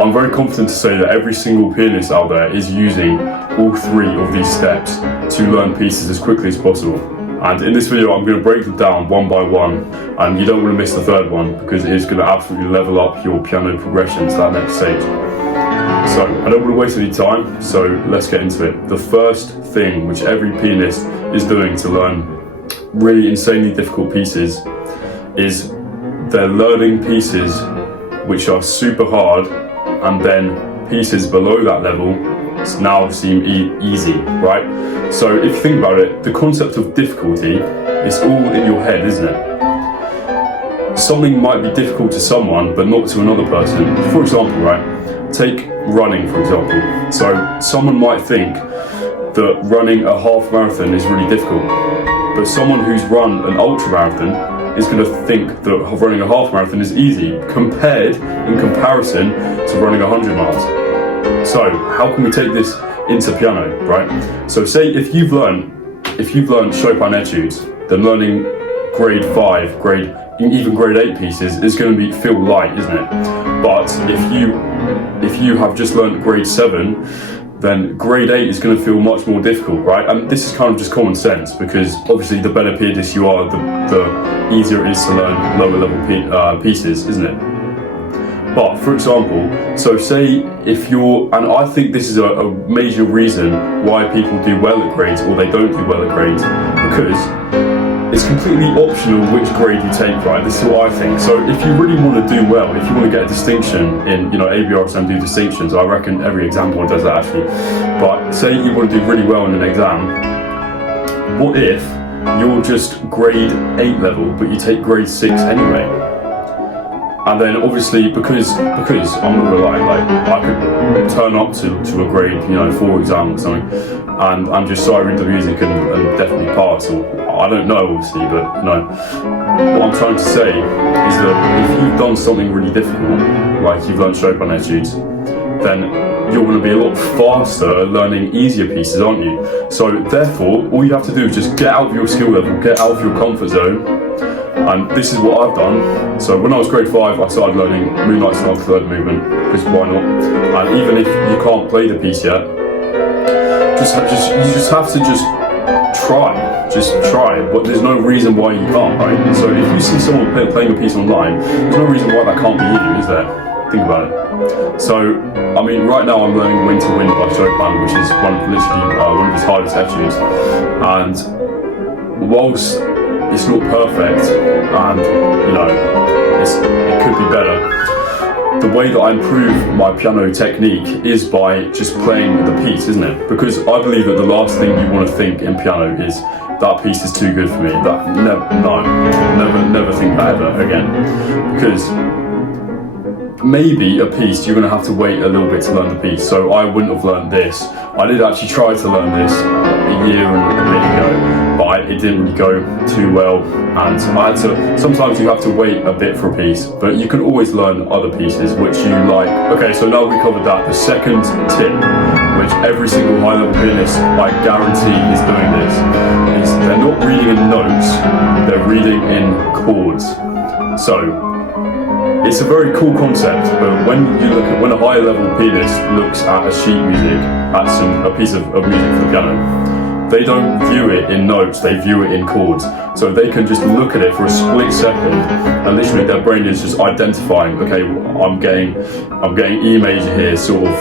I'm very confident to say that every single pianist out there is using all three of these steps to learn pieces as quickly as possible. And in this video, I'm going to break them down one by one, and you don't want to miss the third one because it is going to absolutely level up your piano progression to that next stage. So I don't want to waste any time, so let's get into it. The first thing which every pianist is doing to learn really insanely difficult pieces is they're learning pieces which are super hard, and then pieces below that level now seem easy, right? So if you think about it, the concept of difficulty is all in your head, isn't it? Something might be difficult to someone, but not to another person. For example, right? Take running, for example. So someone might think that running a half marathon is really difficult, but someone who's run an ultra marathon is going to think that running a half marathon is easy in comparison to running 100 miles. So how can we take this into piano, right? So say if you've learned Chopin etudes, then learning grade 5, even grade 8 pieces is going to feel light, isn't it? But if you have just learned grade 7, then grade 8 is going to feel much more difficult, right? And this is kind of just common sense, because obviously the better pianist you are, the easier it is to learn lower level pieces, isn't it? But for example, so say if and I think this is a major reason why people do well at grades or they don't do well at grades, because it's completely optional which grade you take, right? This is what I think. So if you really want to do well, if you want to get a distinction in, ABRSM do distinctions, I reckon every exam board does that actually. But say you want to do really well in an exam, what if you're just grade 8 level, but you take grade 6 anyway? And then obviously, because I'm not gonna lie, like I could turn up to a grade, 4 exam or something, and just start reading the music and definitely pass. Or I don't know, obviously, but what I'm trying to say is that if you've done something really difficult, like you've learned Chopin etudes, then you're going to be a lot faster at learning easier pieces, aren't you? So therefore, all you have to do is just get out of your skill level, get out of your comfort zone. And this is what I've done. So when I was grade 5, I started learning Moonlight Sonata third movement, because why not? And even if you can't play the piece yet, you just have to try. But there's no reason why you can't, right? So if you see someone playing a piece online, there's no reason why that can't be you, is there? Think about it. So, I mean, right now I'm learning Win to Win by Chopin, which is one of his hardest etudes. And whilst it's not perfect, and it could be better, the way that I improve my piano technique is by just playing the piece, isn't it? Because I believe that the last thing you want to think in piano is that piece is too good for me. Never think that ever again. Because maybe a piece you're going to have to wait a little bit to learn the piece. So I wouldn't have learned this. I did actually try to learn this a year and a bit ago, but it didn't really go too well, and sometimes you have to wait a bit for a piece, but you can always learn other pieces which you like. Okay, so now we covered that. The second tip, which every single high level pianist, I guarantee, is doing this, is they're not reading in notes, they're reading in chords. So it's a very cool concept, but when a high level pianist looks at a sheet music, at a piece of music for the piano, they don't view it in notes, they view it in chords. So they can just look at it for a split second, and literally their brain is just identifying, okay, I'm getting E major here, sort of.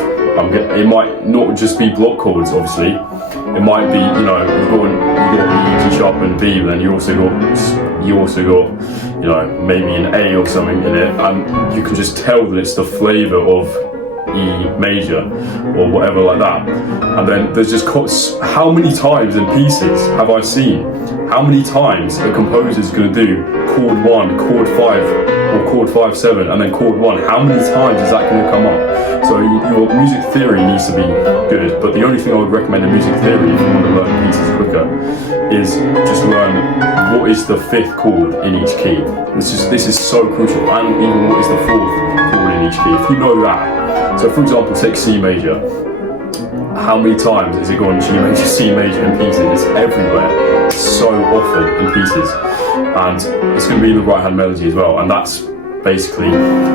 It might not just be block chords, obviously. It might be, you've got E, G sharp, and B, but then you also got, maybe an A or something in it, and you can just tell that it's the flavour of E major or whatever like that. And then there's just how many times in pieces have I seen how many times a composer is going to do chord 1, chord 5, or chord 5, 7, and then chord 1. How many times is that going to come up? So your music theory needs to be good, but the only thing I would recommend in music theory, if you want to learn pieces quicker, is just learn what is the 5th chord in each key. This is so crucial, and even what is the 4th chord in each key. If you know that, so for example, take C major. How many times is it going G major, C major in pieces? It's everywhere, so often in pieces, and it's going to be in the right hand melody as well. And that's basically,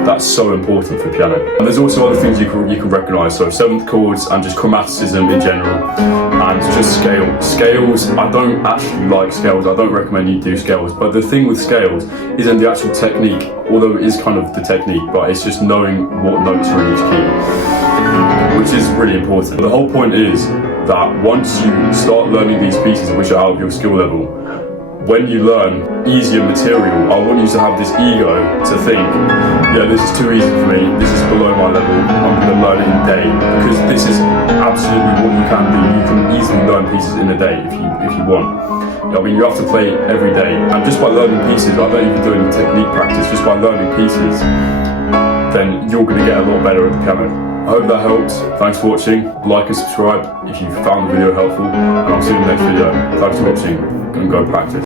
that's so important for piano. And there's also other things you can recognise, so seventh chords and just chromaticism in general, and just scales. I don't actually like scales, I don't recommend you do scales, but the thing with scales isn't the actual technique, although it is kind of the technique, but it's just knowing what notes are in each key, which is really important. The whole point is that once you start learning these pieces which are out of your skill level, when you learn easier material, I want you to have this ego to think, yeah, this is too easy for me, this is below my level, I'm going to learn it in a day, because this is absolutely what you can do. You can easily learn pieces in a day if you want. I mean, you have to play every day, and just by learning pieces, I don't even do any technique practice, just by learning pieces, then you're going to get a lot better at the piano. I hope that helped. Thanks for watching. Like and subscribe if you found the video helpful, and I'll see you in the next video. Thanks for watching, and go practice.